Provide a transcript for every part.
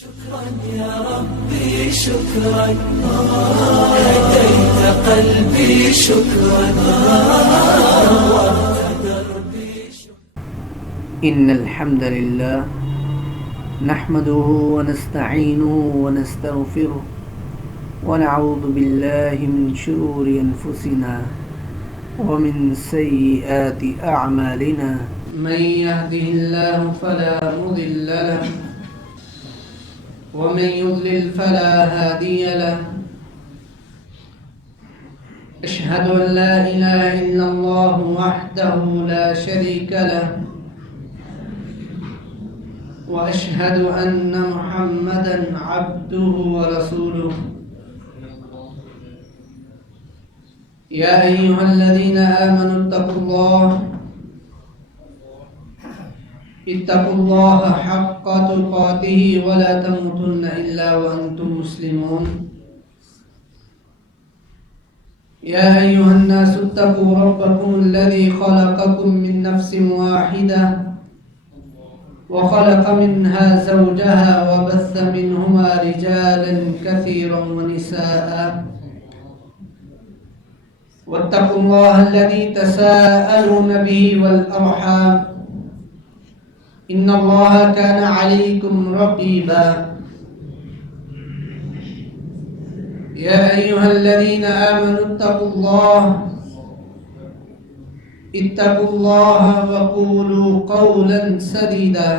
شكرا يا ربي شكرا، هديت قلبي شكرا، نورت دربي شكرا. إن الحمد لله نحمده ونستعينه ونستغفره ونعوذ بالله من شرور أنفسنا ومن سيئات أعمالنا. من يهده الله فلا مضل له ومن يضلل فلا هادي له. أشهد أن لا إله إلا الله وحده لا شريك له، وأشهد أن محمدا عبده ورسوله. يا أيها الذين آمنوا اتقوا الله حق تقاته ولا تموتن إلا وأنتم مسلمون. يا أيها الناس اتقوا ربكم الذي خلقكم من نفس واحدة وخلق منها زوجها وبث منهما رجالا كثيرا ونساء. واتقوا الله الذي تساءلون به والأرحام إن الله كان عليكم رقيبا. يا أيها الذين آمنوا اتقوا الله وقولوا قولا سديدا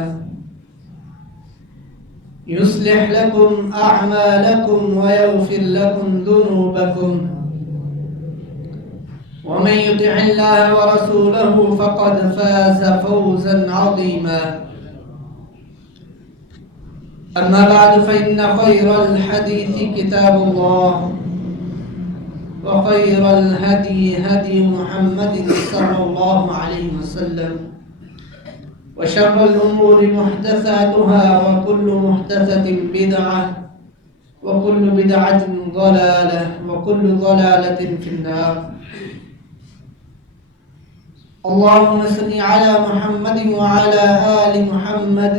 يصلح لكم أعمالكم ويغفر لكم ذنوبكم، ومن يطع الله ورسوله فقد فاز فوزا عظيما. أما بعد، فإن خير الحديث كتاب الله، وخير الهدي هدي محمد صلى الله عليه وسلم، وشر الأمور محدثاتها، وكل محدثة بدعة، وكل بدعة ضلالة، وكل ضلالة في النار. اللهم صل على محمد وعلى آل محمد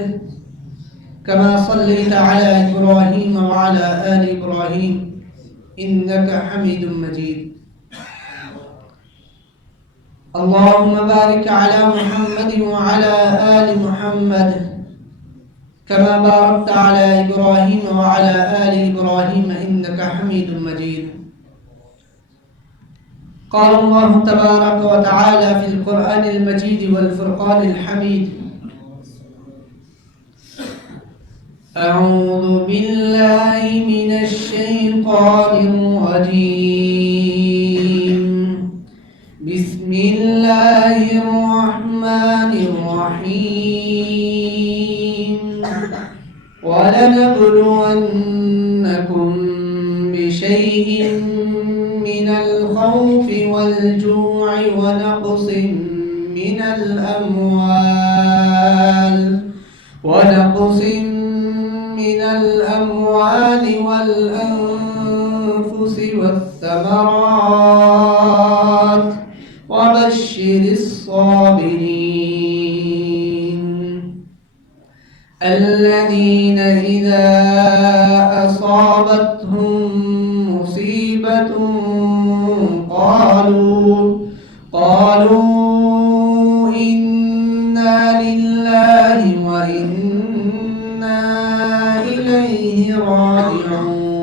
كما صليت على إبراهيم وعلى آل إبراهيم إنك حميد مجيد. اللهم بارك على محمد وعلى آل محمد كما باركت على إبراهيم وعلى آل إبراهيم إنك حميد مجيد. قال الله تبارك وتعالى في القرآن المجيد والفرقان الحميد: أعوذ بالله من الشيطان الرجيم. بسم الله الرحمن الرحيم. ولنبلونكم بشيء من الخوف والجوع ونقص من الأموال والأنفس والثمرات وبشر الصابرين الذين إذا أصابتهم مصيبة قالوا إنا لله وإنا إليه راجعون.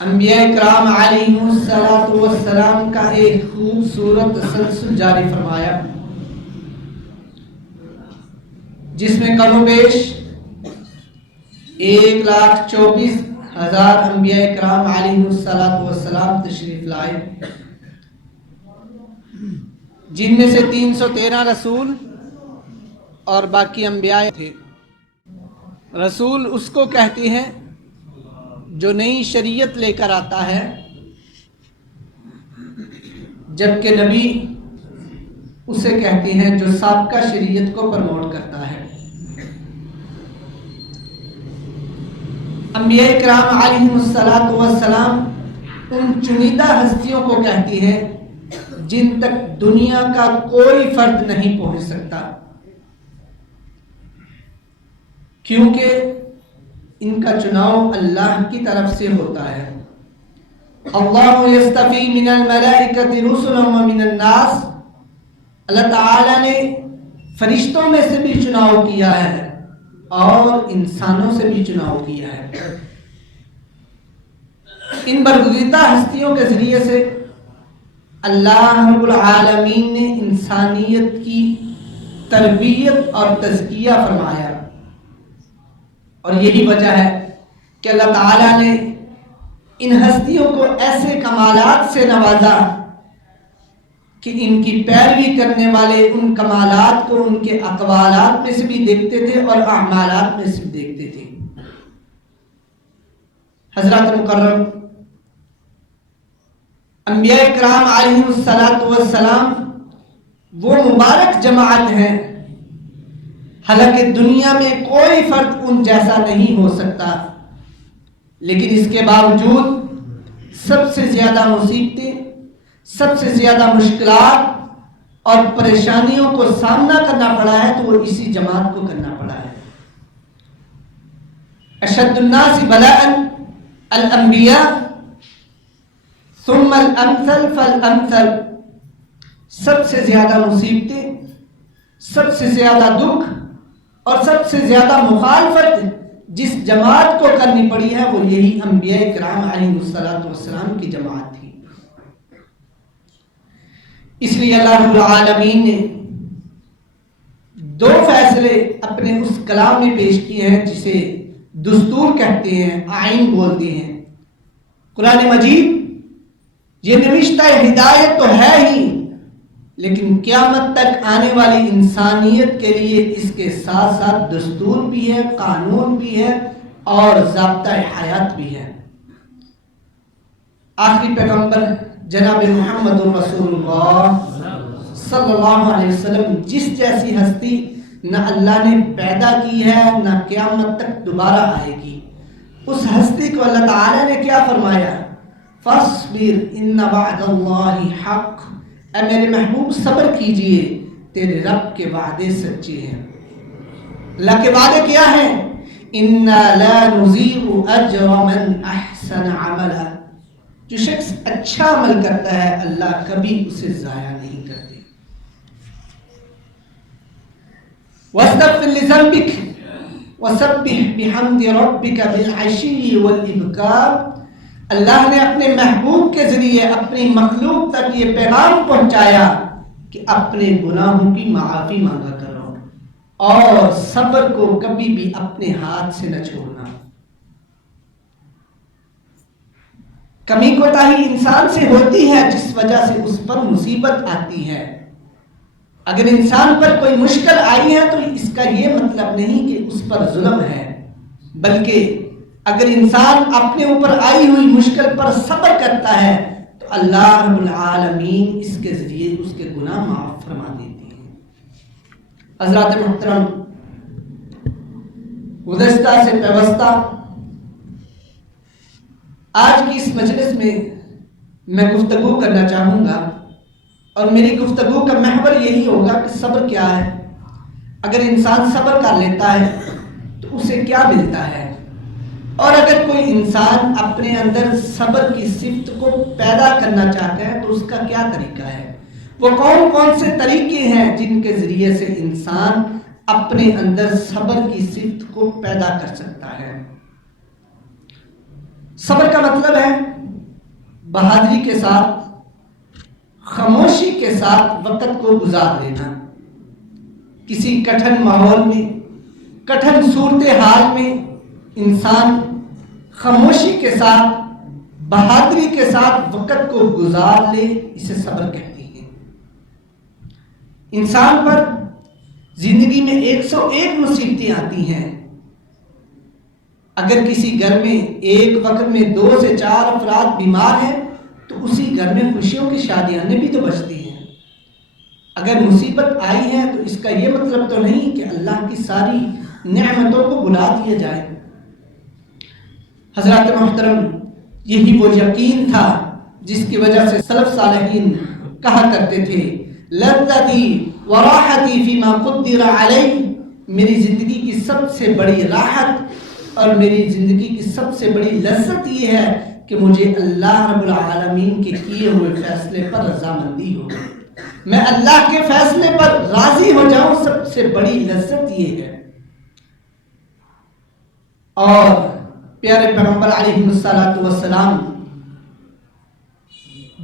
انبیاء کرام علیہم کا ایک خوبصورت تسلسل جاری فرمایا، جس میں کم و بیش 1,24,000 انبیاء کرام علیہم تشریف لائے، جن میں سے 313 رسول اور باقی انبیاء تھے۔ رسول اس کو کہتے ہیں جو نئی شریعت لے کر آتا ہے، جبکہ نبی اسے کہتے ہیں جو سابقہ شریعت کو پروموٹ کرتا ہے۔ انبیاء کرام علیہم السلام ان چنیدہ ہستیوں کو کہتی ہیں جن تک دنیا کا کوئی فرد نہیں پہنچ سکتا، کیونکہ ان کا چناؤ اللہ کی طرف سے ہوتا ہے۔ اللہ یستفی من الملائکۃ رسلا ومن الناس، اللہ تعالیٰ نے فرشتوں میں سے بھی چناؤ کیا ہے اور انسانوں سے بھی چناؤ کیا ہے۔ ان برگزیدہ ہستیوں کے ذریعے سے اللہ رب العالمین نے انسانیت کی تربیت اور تزکیہ فرمایا، اور یہی وجہ ہے کہ اللہ تعالیٰ نے ان ہستیوں کو ایسے کمالات سے نوازا کہ ان کی پیروی کرنے والے ان کمالات کو ان کے اقوالات میں سے بھی دیکھتے تھے اور اعمالات میں سے بھی دیکھتے تھے۔ حضرات مکرم، انبیاء کرام علیہم السلام وہ مبارک جماعت ہیں، حالانکہ دنیا میں کوئی فرد ان جیسا نہیں ہو سکتا، لیکن اس کے باوجود سب سے زیادہ مصیبتیں، سب سے زیادہ مشکلات اور پریشانیوں کو سامنا کرنا پڑا ہے تو وہ اسی جماعت کو کرنا پڑا ہے۔ اشد الناس بلاء الانبیاء ثم الامثل فالامثل، سب سے زیادہ مصیبتیں، سب سے زیادہ دکھ اور سب سے زیادہ مخالفت جس جماعت کو کرنی پڑی ہے وہ یہی انبیاء کرام علیہم السلام کی جماعت تھی۔ اس لیے اللہ رب العالمین نے 2 فیصلے اپنے اس کلام میں پیش کیے ہیں جسے دستور کہتے ہیں، آئین بولتے ہیں۔ قرآن مجید یہ نوشتہ ہدایت تو ہے ہی، لیکن قیامت تک آنے والی انسانیت کے لیے اس کے ساتھ ساتھ دستور بھی ہے، قانون بھی ہے اور ضابطہ حیات بھی ہے۔ آخری پیغمبر جناب محمد رسول اللہ صلی اللہ علیہ وسلم جس جیسی ہستی نہ اللہ نے پیدا کی ہے نہ قیامت تک دوبارہ آئے گی، اس ہستی کو اللہ تعالی نے کیا فرمایا؟ فاصبر ان وعد اللہ حق، اے میرے محبوب صبر کیجئے، تیرے رب کے وعدے سچے ہیں۔ اللہ کے وعدے کیا ہیں؟ اِنَّا لَا نُضِيعُ أَجْرَ مَنْ أَحْسَنَ عَمَلًا، جو شخص اچھا عمل کرتا ہے اللہ کبھی اسے ضائع نہیں کرتے۔ وَاسْتَغْفِرْ لِذَنبِكَ وَسَبِّحْ بِحَمْدِ رَبِّكَ بِالْعَشِيِّ وَالْإِبْكَارِ، اللہ نے اپنے محبوب کے ذریعے اپنی مخلوق تک یہ پیغام پہنچایا کہ اپنے گناہوں کی معافی مانگا کرو اور صبر کو کبھی بھی اپنے ہاتھ سے نہ چھوڑنا۔ کمی کوتاہی انسان سے ہوتی ہے جس وجہ سے اس پر مصیبت آتی ہے۔ اگر انسان پر کوئی مشکل آئی ہے تو اس کا یہ مطلب نہیں کہ اس پر ظلم ہے، بلکہ اگر انسان اپنے اوپر آئی ہوئی مشکل پر صبر کرتا ہے تو اللہ رب العالمین اس کے ذریعے اس کے گناہ معاف فرما دیتے ہیں۔ حضرات محترم، گزشتہ سے پیوستہ آج کی اس مجلس میں گفتگو کرنا چاہوں گا، اور میری گفتگو کا محور یہی ہوگا کہ صبر کیا ہے، اگر انسان صبر کر لیتا ہے تو اسے کیا ملتا ہے، اور اگر کوئی انسان اپنے اندر صبر کی صفت کو پیدا کرنا چاہتا ہے تو اس کا کیا طریقہ ہے، وہ کون کون سے طریقے ہیں جن کے ذریعے سے انسان اپنے اندر صبر کی صفت کو پیدا کر سکتا ہے۔ صبر کا مطلب ہے بہادری کے ساتھ، خاموشی کے ساتھ وقت کو گزار لینا۔ کسی کٹھن ماحول میں، کٹھن صورتحال میں انسان خاموشی کے ساتھ، بہادری کے ساتھ وقت کو گزار لے، اسے صبر کہتے ہیں۔ انسان پر زندگی میں 101 مصیبتیں آتی ہیں۔ اگر کسی گھر میں ایک وقت میں 2 سے 4 افراد بیمار ہیں تو اسی گھر میں خوشیوں کی شادیاں بھی تو بچتی ہیں۔ اگر مصیبت آئی ہے تو اس کا یہ مطلب تو نہیں کہ اللہ کی ساری نعمتوں کو بلا دیا جائے۔ حضرات محترم، یہی وہ یقین تھا جس کی وجہ سے سلف صالحین کہا کرتے تھے لذتی وراحتی فیما قدر علی، میری زندگی کی سب سے بڑی راحت اور میری زندگی کی سب سے بڑی لذت یہ ہے کہ مجھے اللہ رب العالمین کے کیے ہوئے فیصلے پر رضامندی ہو، میں اللہ کے فیصلے پر راضی ہو جاؤں، سب سے بڑی لذت یہ ہے۔ اور پیارے پیغمبر علیہ السلام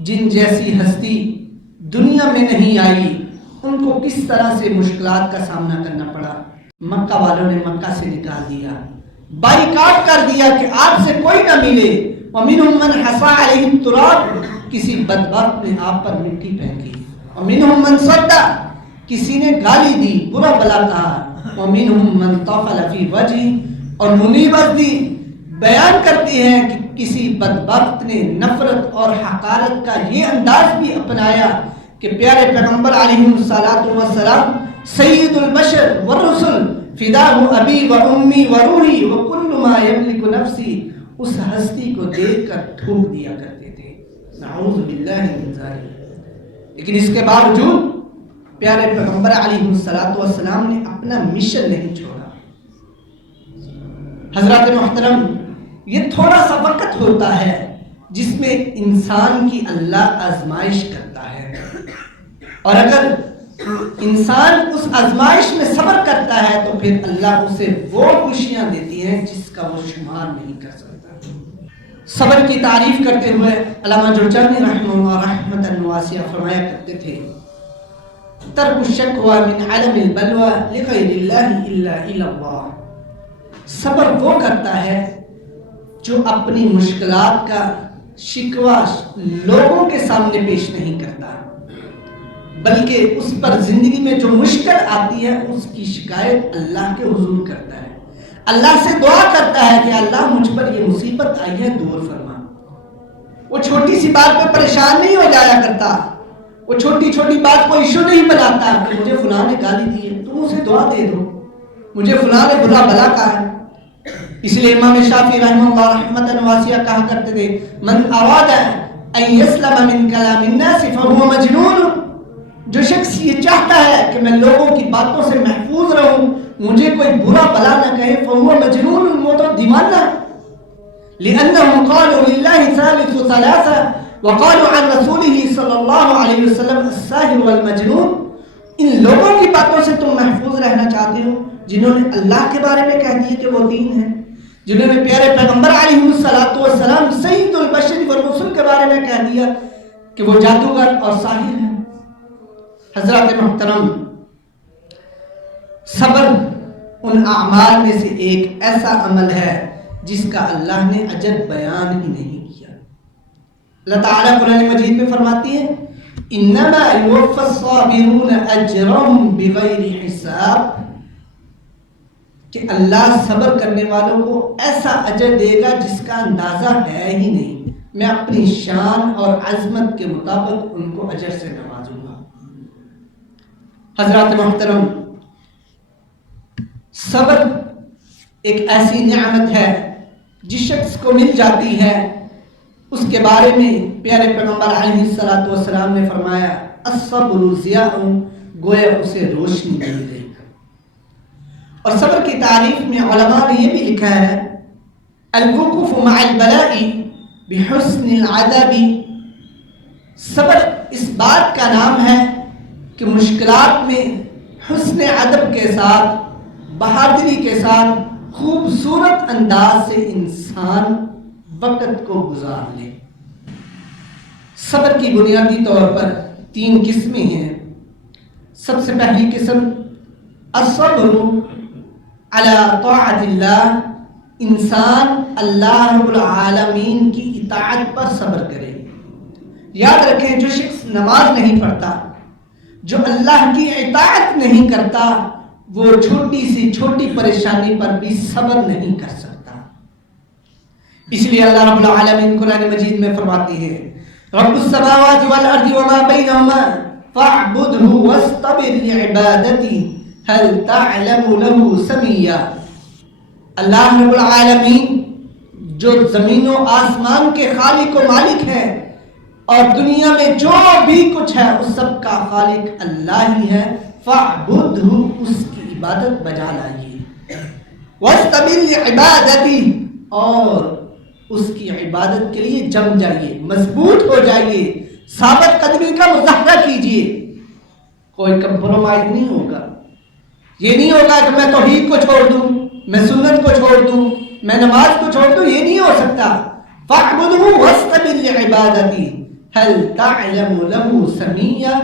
جن جیسی ہستی دنیا میں نہیں آئی، ان کو کس طرح سے مشکلات کا سامنا کرنا پڑا۔ مکہ والوں نے مکہ سے نکال دیا، بائیکاٹ کر دیا کہ آپ سے کوئی نہ ملے۔ وَمِنْهُمْ مَنْ حَصَى عَلَيْهِ التُّرَابُ، کسی بدبخت نے آپ پر مٹی پھینکی۔ وَمِنْهُمْ مَنْ صَدَّ، کسی نے گالی دی، برا بلا کہا۔ وَمِنْهُمْ مَنْ طَفَلَ فِي وَجْهِ، اور منیبت دی، بیان کرتے ہیں کہ کسی بدبخت نے نفرت اور حقارت کا یہ انداز بھی اپنایا کہ پیارے پیغمبر علیہ السلام سید البشر والرسل فداہ ابی و امی و روحی و کل ما یملک نفسی، اس ہستی کو دیکھ کر ٹھوک دیا کرتے تھے۔ نعوذ باللہ من ذالک۔ لیکن اس کے باوجود پیارے پیغمبر علیہ السلام نے اپنا مشن نہیں چھوڑا۔ حضرات محترم، یہ تھوڑا سا وقت ہوتا ہے جس میں انسان کی اللہ آزمائش کرتا ہے، اور اگر انسان اس آزمائش میں صبر کرتا ہے تو پھر اللہ اسے وہ خوشیاں دیتی ہیں جس کا وہ شمار نہیں کر سکتا۔ صبر کی تعریف کرتے ہوئے علامہ جرجانی رحمہ اللہ رحمۃ واسعہ فرمایا کرتے تھے ترک الشکوى من علم البلوى لغیر اللہ الا الی اللہ، صبر وہ کرتا ہے جو اپنی مشکلات کا شکوہ لوگوں کے سامنے پیش نہیں کرتا، بلکہ اس پر زندگی میں جو مشکل آتی ہے اس کی شکایت اللہ کے حضور کرتا ہے، اللہ سے دعا کرتا ہے کہ اللہ مجھ پر یہ مصیبت آئی ہے دور فرما۔ وہ چھوٹی سی بات پہ پریشان نہیں ہو جایا کرتا، وہ چھوٹی چھوٹی بات کو ایشو نہیں بناتا کہ مجھے فلاں نے گالی دی ہے، تم اسے دعا دے دو، مجھے فلاں نے برا بلا کہا ہے۔ اس لیے امام شافعی رحمہ اللہ رحمۃ واسعہ کہا کرتے تھے من اراد ان یسلم من کلام الناس فهو مجنون، جو شخص یہ چاہتا ہے کہ میں لوگوں کی باتوں سے محفوظ رہوں، مجھے کوئی برا بلا نہ کہے، فهو مجنون، وہ تو دیوانہ ہے۔ لأنهم قالوا لله ثالث ثلاثة وقالوا عن رسوله صلی اللہ علیہ وسلم الساحر والمجنون، ان لوگوں کی باتوں سے تم محفوظ رہنا چاہتے ہو جنہوں نے اللہ کے بارے میں کہہ دیا کہ وہ دین ہے، جنہوں نے پیارے پیغمبر علیہ السلام سید البشر والرسل کے بارے میں کہہ دیا کہ وہ جادوگر اور ساحر ہیں۔ حضرات محترم، صبر ان اعمال میں سے ایک ایسا عمل ہے جس کا اللہ نے اجر بیان ہی نہیں کیا۔ اللہ تعالیٰ قرآن مجید میں فرماتی ہے انما یوفی الصابرون اجرهم بغیر حساب، کہ اللہ صبر کرنے والوں کو ایسا اجر دے گا جس کا اندازہ ہے ہی نہیں، میں اپنی شان اور عظمت کے مطابق ان کو اجر سے نوازوں گا۔ حضرات محترم، صبر ایک ایسی نعمت ہے جس شخص کو مل جاتی ہے اس کے بارے میں پیارے پیغمبر علیہ السلام نے فرمایا الصبر ضیاء، گویا اسے روشنی مل گئی۔ اور صبر کی تعریف میں علماء نے یہ بھی لکھا ہے الوقوف مع البلاء بحسن العدب، صبر اس بات کا نام ہے کہ مشکلات میں حسن ادب کے ساتھ، بہادری کے ساتھ، خوبصورت انداز سے انسان وقت کو گزار لے۔ صبر کی بنیادی طور پر 3 قسمیں ہیں۔ سب سے پہلی قسم الصبر علی طاعت اللہ، انسان اللہ رب العالمین کی اطاعت پر صبر کرے۔ یاد رکھیں، جو شخص نماز نہیں پڑھتا، جو اللہ کی اطاعت نہیں کرتا، وہ چھوٹی سی چھوٹی پریشانی پر بھی صبر نہیں کر سکتا۔ اس لیے اللہ رب العالمین قرآن مجید میں فرماتے ہیں رب السماوات والارض وما بینہما فاعبدہ واصطبر لعبادتہ هل تعلم له سمیا۔ اللہ رب العالمین جو زمین و آسمان کے خالق و مالک ہے اور دنیا میں جو بھی کچھ ہے اس سب کا خالق اللہ ہی ہے، فاعبدہ، اس کی عبادت بجا لائیے، واصطبر لعبادتہ، اور اس کی عبادت کے لیے جم جائیے، مضبوط ہو جائیے، ثابت قدمی کا مظاہرہ کیجیے۔ کوئی کمپرومائز نہیں ہوگا۔ یہ نہیں ہوگا کہ میں توحید کو چھوڑ دوں، میں سنت کو چھوڑ دوں، میں نماز کو چھوڑ دوں، یہ نہیں ہو سکتا۔ فاعبدہ واصطبر لعبادتہ هل تعلم له سمیا۔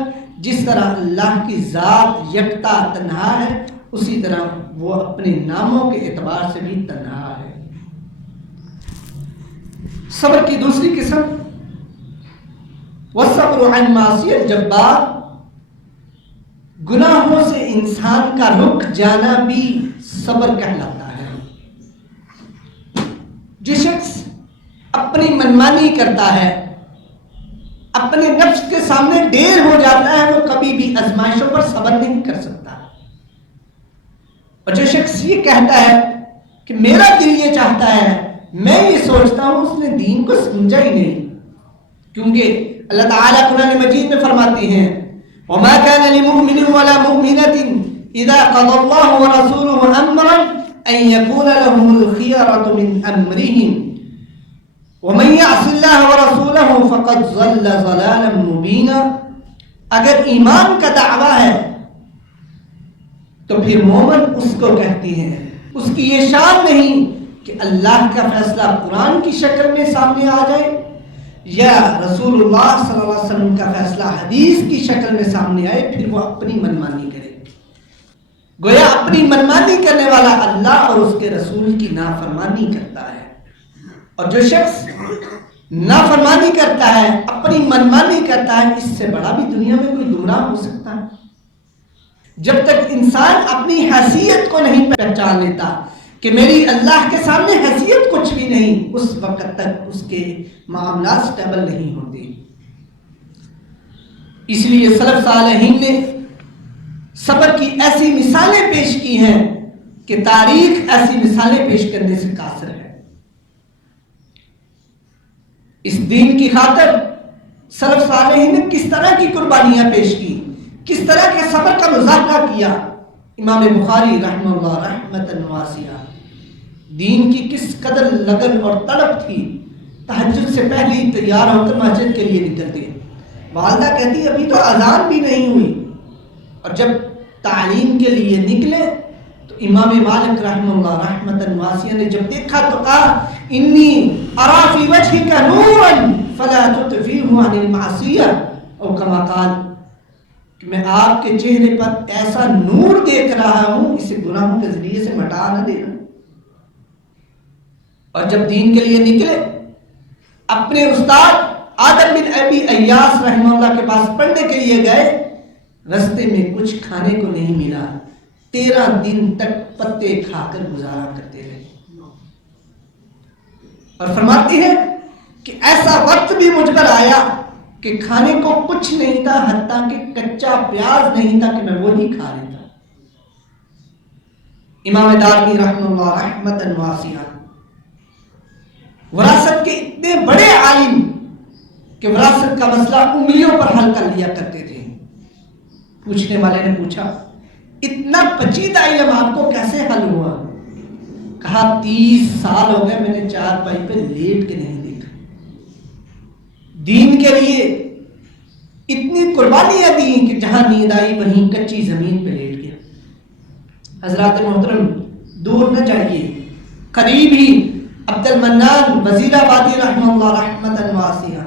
جس طرح اللہ کی ذات یکتا تنہا ہے، اسی طرح وہ اپنے ناموں کے اعتبار سے بھی تنہا ہے۔ صبر کی دوسری قسم والصبر عن معصیۃ الجبار، گناہوں سے انسان کا رک جانا بھی صبر کہلاتا ہے۔ جو شخص اپنی منمانی کرتا ہے، اپنے نفس کے سامنے ڈیر ہو جاتا ہے، وہ کبھی بھی آزمائشوں پر صبر نہیں کر سکتا۔ اور جو شخص یہ کہتا ہے کہ میرا دل یہ چاہتا ہے، میں یہ سوچتا ہوں، اس نے دین کو سمجھا ہی نہیں۔ کیونکہ اللہ تعالیٰ قرآن مجید میں فرماتے ہیں وَمَا كَانَ لِمُؤْمِنٍ وَلَا مُؤْمِنَةٍ إِذَا قَضَى اللَّهُ وَرَسُولُهُ أَمْرًا أَن يَكُونَ لَهُمُ الْخِيَرَةُ مِنْ أَمْرِهِمْ وَمَن يَعْصِ اللَّهَ وَرَسُولَهُ فَقَدْ ضَلَّ ضَلَالًا مُبِينًا۔ اگر ایمان کا دعویٰ ہے تو پھر مومن اس کو کہتے ہیں، اس کی یہ شان نہیں کہ اللہ کا فیصلہ قرآن کی شکل میں سامنے آ جائے یا رسول اللہ صلی اللہ علیہ وسلم کا فیصلہ حدیث کی شکل میں سامنے آئے، پھر وہ اپنی منمانی کرے۔ گویا اپنی منمانی کرنے والا اللہ اور اس کے رسول کی نافرمانی کرتا ہے۔ اور جو شخص نافرمانی کرتا ہے، اپنی منمانی کرتا ہے، اس سے بڑا بھی دنیا میں کوئی گمراہ ہو سکتا ہے؟ جب تک انسان اپنی حیثیت کو نہیں پہچان لیتا کہ میری اللہ کے سامنے حیثیت کچھ بھی نہیں، اس وقت تک اس کے معاملات سٹیبل نہیں ہوتے۔ اس لیے سلف صالحین نے صبر کی ایسی مثالیں پیش کی ہیں کہ تاریخ ایسی مثالیں پیش کرنے سے قاصر ہے۔ اس دین کی خاطر سلف صالحین نے کس طرح کی قربانیاں پیش کی، کس طرح کے صبر کا مظاہرہ کیا۔ امام بخاری رحمہ اللہ رحمتاً واسعہ، دین کی کس قدر لگن اور تڑپ تھی، تہجد سے پہلے ہی تیار ہو کر مسجد کے لیے نکلتے۔ والدہ کہتی ابھی تو اذان بھی نہیں ہوئی، اور جب تعلیم کے لیے نکلے تو امام مالک رحمہ اللہ رحمتاً واسعہ نے جب دیکھا تو کہا انی ارا فی وجہک نورا فلا تطفیہ عن المعصیہ، او کما قال، کہ میں آپ کے چہرے پر ایسا نور دیکھ رہا ہوں، اسے گناہوں کے ذریعے سے مٹا نہ دینا۔ اور جب دین کے لیے نکلے، اپنے استاد آدم بن ابی ایاس رحمہ اللہ کے پاس پڑھنے کے لیے گئے، رستے میں کچھ کھانے کو نہیں ملا، 13 دن تک پتے کھا کر گزارا کرتے رہے۔ اور فرماتے ہیں کہ ایسا وقت بھی مجھ پر آیا کہ کھانے کو کچھ نہیں تھا، حتیٰ کہ کچا پیاز نہیں تھا کہ میں وہی کھا لیتا۔ امام دارمی رحمہ اللہ رحمتاً واسعہ، وراثت کے اتنے بڑے عالم کہ وراثت کا مسئلہ انگلیوں پر حل کر لیا کرتے تھے۔ پوچھنے والے نے پوچھا اتنا پیچیدہ علم آپ کو کیسے حل ہوا؟ کہا 30 سال ہو گئے میں نے چارپائی پہ لیٹ کے نہیں دیکھا۔ دین کے لیے اتنی قربانیاں دی کہ جہاں نیند آئی وہیں کچی زمین پہ لیٹ گیا۔ حضرات محترم، دور نہ جائیے، قریب ہی عبد المنان وزیر آبادی رحمہ اللہ رحمتاً واسعہ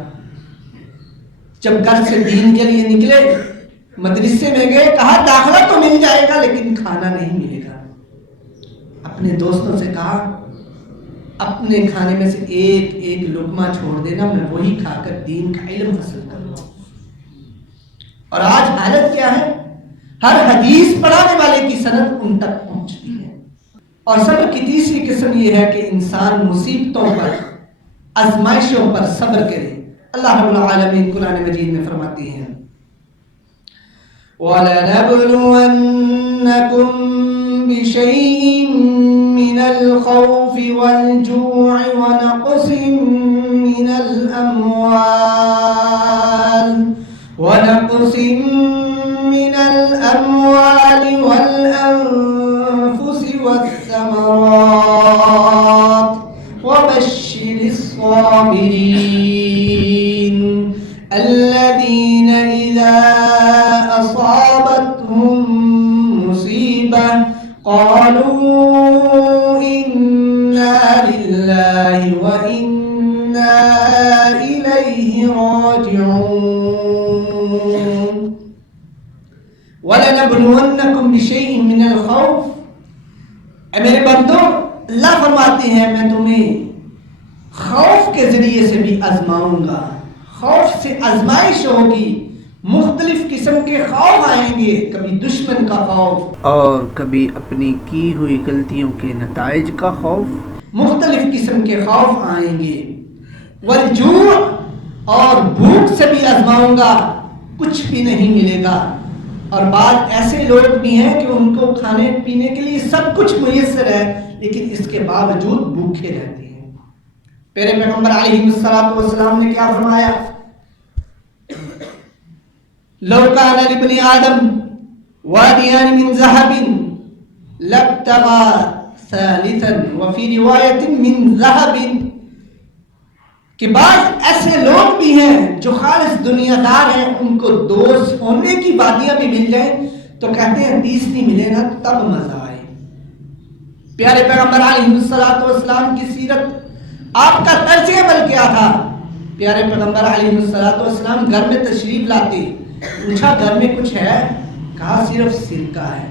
جب گھر سے دین کے لیے نکلے، مدرسے میں گئے، کہا داخلہ تو مل جائے گا لیکن کھانا نہیں ملے گا۔ اپنے دوستوں سے کہا اپنے کھانے میں سے ایک ایک لقمہ چھوڑ دینا، میں وہی کھا کر دین کا علم حاصل کروں۔ اور آج حالت کیا ہے؟ ہر حدیث پڑھانے والے کی سند ان تک پہنچ چکی ہے۔ اور صبر کی تیسری قسم یہ ہے کہ انسان مصیبتوں پر، آزمائشوں پر صبر کرے۔ اللہ رب العالمین قرآن مجید میں فرماتے ہیں وَلَنَبْلُوَنَّكُمْ بِشَيْءٍ مِّنَ الْخَوْفِ وَالْجُوعِ وَنَقْصٍ مِّنَ الْأَمْوَالِ وَالْأَنفُسِ وَالثَّمَرَاتِ وَبَشِّرِ الصَّابِرِينَ الَّذِينَ إِذَا أَصَابَتْهُم مُّصِيبَةٌ قَالُوا إِنَّا لِلَّهِ وَإِنَّا إِلَيْهِ راجعون وَلَنَبْلُوَنَّكُمْ بِشَيْءٍ مِّنَ الْخَوْفِ، اے میرے بندو اللہ فرماتے ہیں میں تمہیں خوف کے ذریعے سے بھی آزماؤں گا۔ خوف سے آزمائش ہوگی، مختلف قسم کے خوف آئیں گے، کبھی دشمن کا خوف اور کبھی اپنی کی ہوئی غلطیوں کے نتائج کا خوف، مختلف قسم کے خوف آئیں گے۔ والجوع، اور بھوک سے بھی آزماؤں گا، کچھ بھی نہیں ملے گا۔ اور بعض ایسے لوگ بھی ہیں کہ ان کو کھانے پینے کے لیے سب کچھ میسر ہے لیکن اس کے باوجود بھوکے رہتے ہیں۔ پیارے پیغمبر علیہ السلام نے کیا فرمایا؟ لو کان لابن آدم وادیان من ذهب لابتغى ثالثا وفي روایت من ذهب، کہ بعض ایسے لوگ بھی ہیں جو خالص دنیا دار ہیں، ان کو دو سونے کی وادیاں بھی مل جائیں تو کہتے ہیں تیسری ملے نا تب مزہ آئے۔ پیارے پیغمبر علیہ السلام کی سیرت، آپ کا طرز عمل کیا تھا؟ پیارے پیغمبر علیہ السلام گھر میں تشریف لاتے، پوچھا گھر میں کچھ ہے؟ کہا صرف سرکہ ہے۔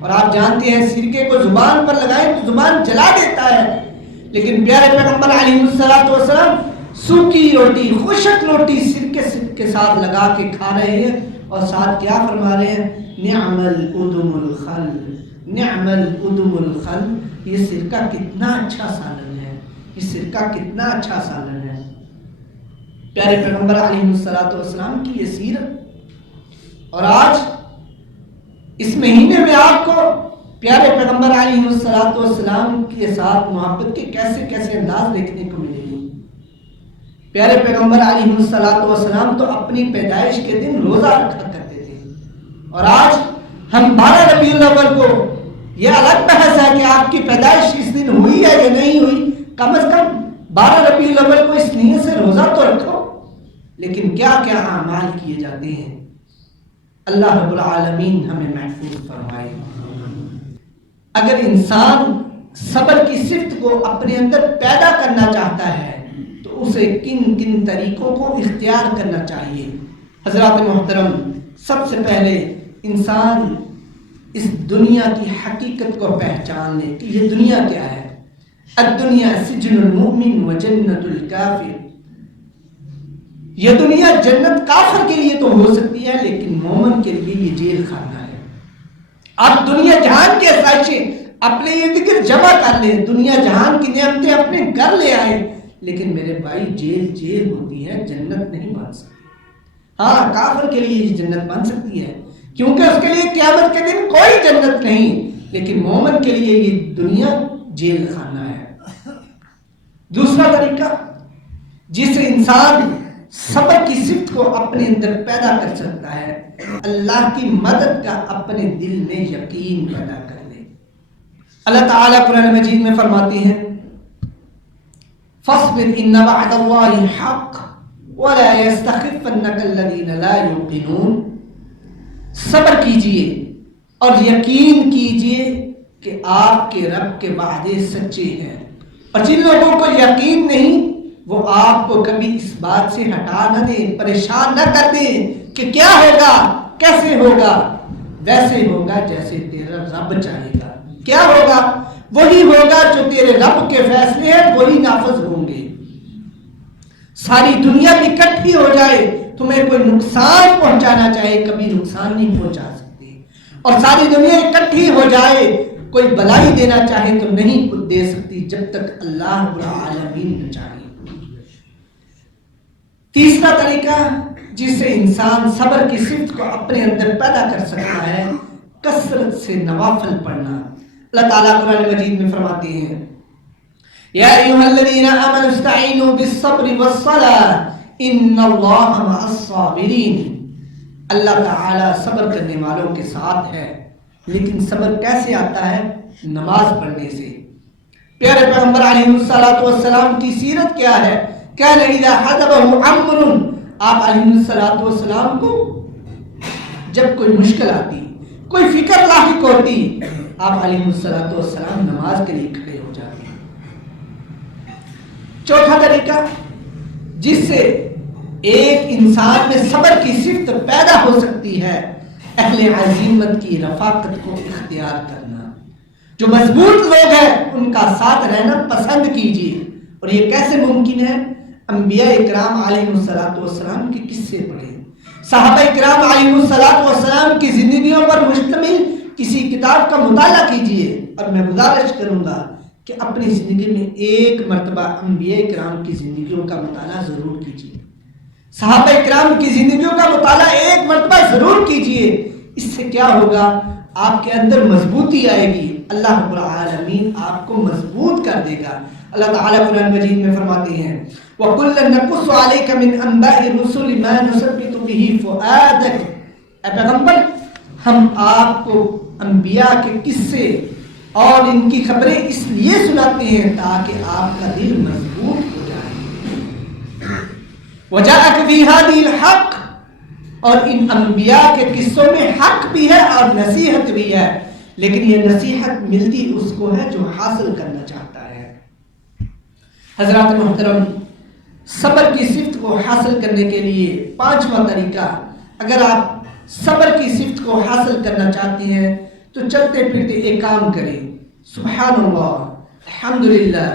اور آپ جانتے ہیں سرکے کو زبان پر لگائیں تو زبان جلا دیتا ہے، لیکن پیارے پیغمبر علیہ السلام سوکھی روٹی، خشک روٹی سرکے کے ساتھ لگا کے کھا رہے ہیں اور ساتھ کیا فرما رہے ہیں؟ نعم الادم الخل، نعم الادم الخل، یہ سرکہ کتنا اچھا سالن ہے، یہ سرکہ کتنا اچھا سالن ہے۔ پیارے پیغمبر علیہ السلام کی یہ سیرت، اور آج اس مہینے میں آپ کو پیارے پیغمبر علیہ السلام کے ساتھ محبت کے کیسے کیسے انداز دیکھنے کو ملے گی۔ پیارے پیغمبر علیہ السلام تو اپنی پیدائش کے دن روزہ رکھا کرتے تھے، اور آج ہم 12 ربیع الاول کو، یہ الگ بحث ہے کہ آپ کی پیدائش اس دن ہوئی ہے یا نہیں ہوئی، کم از کم 12 ربیع الاول کو اس نیت سے روزہ تو رکھو، لیکن کیا کیا اعمال کیے جاتے ہیں۔ اللہ رب العالمین ہمیں محفوظ فرمائے۔ اگر انسان صبر کی صفت کو اپنے اندر پیدا کرنا چاہتا ہے تو اسے کن کن طریقوں کو اختیار کرنا چاہیے؟ حضرات محترم، سب سے پہلے انسان اس دنیا کی حقیقت کو پہچان لے کہ یہ دنیا کیا ہے۔ الدنیا سجن المؤمن و جنت الکافر، یہ دنیا جنت کافر کے لیے تو ہو سکتی ہے لیکن مومن کے لیے یہ جیل خانہ ہے۔ آپ دنیا جہان کے خواہشیں اپنے ارد گرد جمع کر لیں، دنیا جہان کی نعمتیں اپنے گھر لے آئیں، لیکن میرے بھائی جیل ہوتی ہے، جنت نہیں بن سکتی۔ ہاں کافر کے لیے یہ جنت بن سکتی ہے کیونکہ اس کے لیے قیامت کے دن کوئی جنت نہیں، لیکن مومن کے لیے یہ دنیا جیل خانہ ہے۔ دوسرا طریقہ جس سے انسان صبر کی صفت کو اپنے اندر پیدا کر سکتا ہے، اللہ کی مدد کا اپنے دل میں یقین پیدا کر لے۔ اللہ تعالیٰ قرآن مجید میں فرماتے ہیں فَاصْبِرْ إِنَّ وَعْدَ اللَّهِ حَقٌّ وَلَا يَسْتَخِفَّنَّكَ الَّذِينَ لَا يُوقِنُونَ، صبر کیجئے اور یقین کیجئے کہ آپ کے رب کے وعدے سچے ہیں، اور جن لوگوں کو یقین نہیں وہ آپ کو کبھی اس بات سے ہٹا نہ دیں، پریشان نہ کر دیں کہ کیا ہوگا، کیسے ہوگا۔ ویسے ہوگا جیسے تیرا رب چاہے گا۔ کیا ہوگا؟ وہی ہوگا جو تیرے رب کے فیصلے ہیں وہی نافذ ہوں گے۔ ساری دنیا بھی اکٹھی ہو جائے، تمہیں کوئی نقصان پہنچانا چاہے کبھی نقصان نہیں پہنچا سکتے، اور ساری دنیا اکٹھی ہو جائے کوئی بلائی دینا چاہے تو نہیں دے سکتی جب تک اللہ رب العالمین نہ چاہے۔ تیسرا طریقہ جس سے انسان صبر کی صفت کو اپنے اندر پیدا کر سکتا ہے، کثرت سے نوافل پڑھنا۔ اللہ تعالیٰ قرآن مجید میں فرماتے ہیں یا ایھا الذین آمنوا استعینوا بالصبر والصلاۃ ان اللہ مع الصابرین۔ اللہ تعالیٰ صبر کرنے والوں کے ساتھ ہے، لیکن صبر کیسے آتا ہے؟ نماز پڑھنے سے۔ پیارے پیغمبر علیہ الصلوۃ والسلام کی سیرت کیا ہے؟ کان اذا حضبہ امر، آپ علیہ الصلوۃ والسلام کو جب کوئی مشکل آتی، کوئی فکر لاحق ہوتی، آپ علیہ الصلوۃ والسلام نماز کے لیے کھڑے ہو جاتے۔ چوتھا طریقہ جس سے ایک انسان میں صبر کی صفت پیدا ہو سکتی ہے، اہل عزیمت کی رفاقت کو اختیار کرنا۔ جو مضبوط لوگ ہیں ان کا ساتھ رہنا پسند کیجیے۔ اور یہ کیسے ممکن ہے؟ انبیاء اکرام علیہ السلام کے قصے پڑھیں، صحابہ اکرام علیہ السلام کی زندگیوں پر مشتمل کسی کتاب کا مطالعہ کیجیے۔ اور میں گزارش کروں گا کہ اپنی زندگی میں ایک مرتبہ انبیاء اکرام کی زندگیوں کا مطالعہ ضرور کیجیے، صحابہ اکرام کی زندگیوں کا مطالعہ ایک مرتبہ ضرور کیجیے۔ اس سے کیا ہوگا؟ آپ کے اندر مضبوطی آئے گی، اللہ رب العالمین آپ کو مضبوط کر دے گا۔ اللہ تعالیٰ قرآن مجید میں فرماتے ہیں وَكُلًّا نَقُصُّ عَلَيْكَ مِنْ أَنْبَاءِ الرُّسُلِ مَا نُثَبِّتُ بِهِ فُؤَادَكَ۔ اے پیغمبر، ہم آپ کو انبیاء کے قصے اور ان کی خبریں اس لیے سناتے ہیں تاکہ آپ کا دل مضبوط ہو جائے۔ وَجَاءَكَ فِي هَذِهِ الْحَقُّ، اور ان انبیاء کے قصوں میں حق بھی ہے اور نصیحت بھی ہے، لیکن یہ نصیحت ملتی اس کو ہے جو حاصل کرنا چاہتا ہے۔ حضرات محترم، صبر کی صفت کو حاصل کرنے کے لیے پانچواں طریقہ، اگر آپ صبر کی صفت کو حاصل کرنا چاہتے ہیں تو چلتے پھرتے ایک کام کریں، سبحان اللہ، الحمدللہ،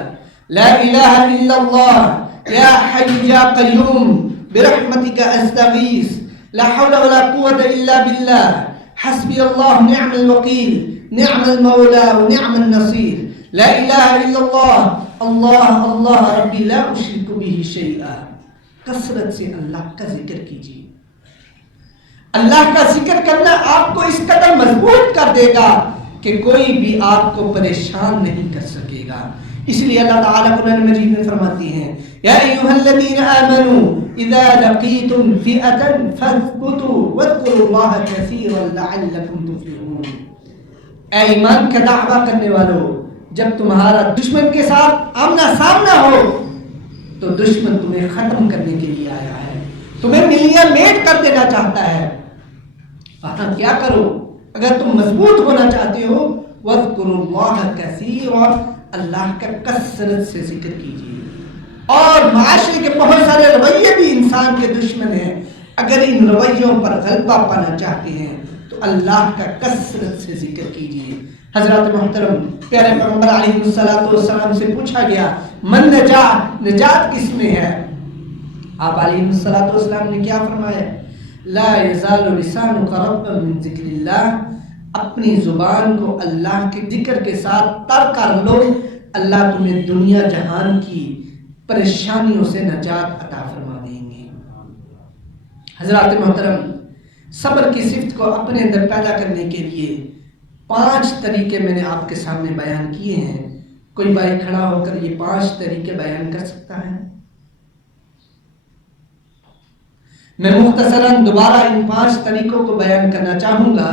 لا الہ الا اللہ، یا حی یا قیوم برحمتک استغیث، لا حول ولا قوة الا باللہ، حسبی اللہ نعم الوکیل، نعم المولا ونعم النصیر، لا الہ الا اللہ، اللہ اللہ ربی لا اشرک به شیئا۔ کثرت سے اللہ کا ذکر کیجیے۔ اللہ کا ذکر کرنا آپ کو اس قدر مضبوط کر دے گا کہ کوئی بھی آپ کو پریشان نہیں کر سکے گا۔ اس لیے اللہ تعالیٰ قرآن مجید میں فرماتی ہیں یا ایھا الذین آمنوا اذا لقیتم فئۃ فاثبتوا واذکروا اللہ کثیرا لعلکم تفلحون۔ اے ایمان کا دعویٰ کرنے والوں، جب تمہارا دشمن کے ساتھ آمنا سامنا ہو تو دشمن تمہیں ختم کرنے کے لیے آیا ہے، تمہیں ملیا میٹ کر دینا چاہتا ہے۔ ہاں کیا کرو؟ اگر تم مضبوط ہونا چاہتے ہو وَاذْكُرُوا اللَّهَ كَثِيرًا، اللہ کا کثرت سے ذکر کیجیے۔ اور معاشرے کے بہت سارے رویے بھی انسان کے دشمن ہیں، اگر ان رویوں پر غلبہ پانا چاہتے ہیں تو اللہ کا کثرت سے ذکر کیجیے۔ حضرات محترم، پیارے پیغمبر علیہ السلام سے پوچھا گیا من نجات، نجات کس میں ہے؟ آپ علیہ السلام نے کیا فرمایا؟ لا یزال لسانک رطبا من ذکر اللہ، اپنی زبان کو اللہ کے ذکر کے ساتھ تر کر لو، اللہ تمہیں دنیا جہان کی پریشانیوں سے نجات عطا فرما دیں گے۔ حضرات محترم، صبر کی صفت کو اپنے اندر پیدا کرنے کے لیے 5 طریقے میں نے آپ کے سامنے بیان کیے ہیں۔ کوئی بھائی کھڑا ہو کر یہ 5 طریقے بیان کر سکتا ہے؟ میں مختصراً دوبارہ ان 5 طریقوں کو بیان کرنا چاہوں گا۔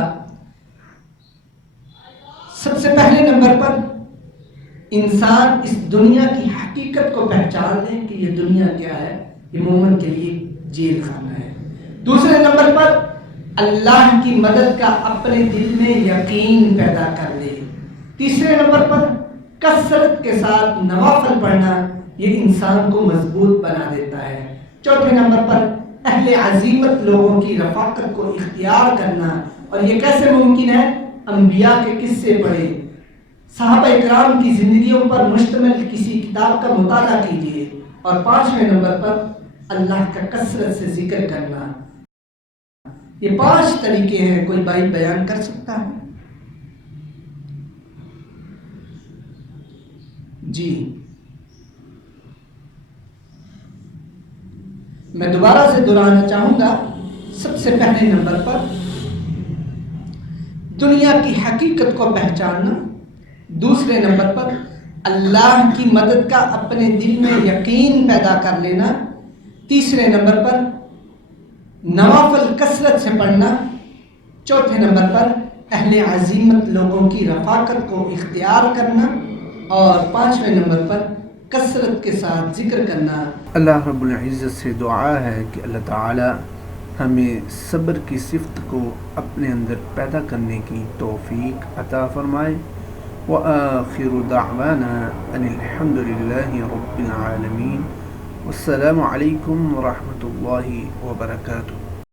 سب سے پہلے نمبر پر انسان اس دنیا کی حقیقت کو پہچان لے کہ یہ دنیا کیا ہے، یہ مومن کے لیے جیل خانہ ہے۔ دوسرے نمبر پر اللہ کی مدد کا اپنے دل میں یقین پیدا کر لے۔ تیسرے نمبر پر کثرت کے ساتھ نوافل پڑھنا یہ انسان کو مضبوط بنا دیتا ہے۔ چوتھے نمبر پر اہل عزیمت لوگوں کی رفاقت کو اختیار کرنا، اور یہ کیسے ممکن ہے؟ انبیاء کے قصے پڑھیں، صحابہ اکرام کی زندگیوں پر مشتمل کسی کتاب کا مطالعہ کیجیے، اور پانچویں نمبر پر اللہ کا کثرت سے ذکر کرنا۔ یہ 5 طریقے ہیں، کوئی بھائی بیان کر سکتا ہے؟ جی میں دوبارہ سے دہرانا چاہوں گا۔ سب سے پہلے نمبر پر دنیا کی حقیقت کو پہچاننا، دوسرے نمبر پر اللہ کی مدد کا اپنے دل میں یقین پیدا کر لینا، تیسرے نمبر پر نوافل کثرت سے پڑھنا، چوتھے نمبر پر اہل عزیمت لوگوں کی رفاقت کو اختیار کرنا، اور پانچویں نمبر پر کثرت کے ساتھ ذکر کرنا۔ اللہ رب العزت سے دعا ہے کہ اللہ تعالی ہمیں صبر کی صفت کو اپنے اندر پیدا کرنے کی توفیق عطا فرمائے۔ وآخر دعوانا ان الحمد للہ رب العالمین، والسلام علیکم ورحمۃ اللہ وبرکاتہ۔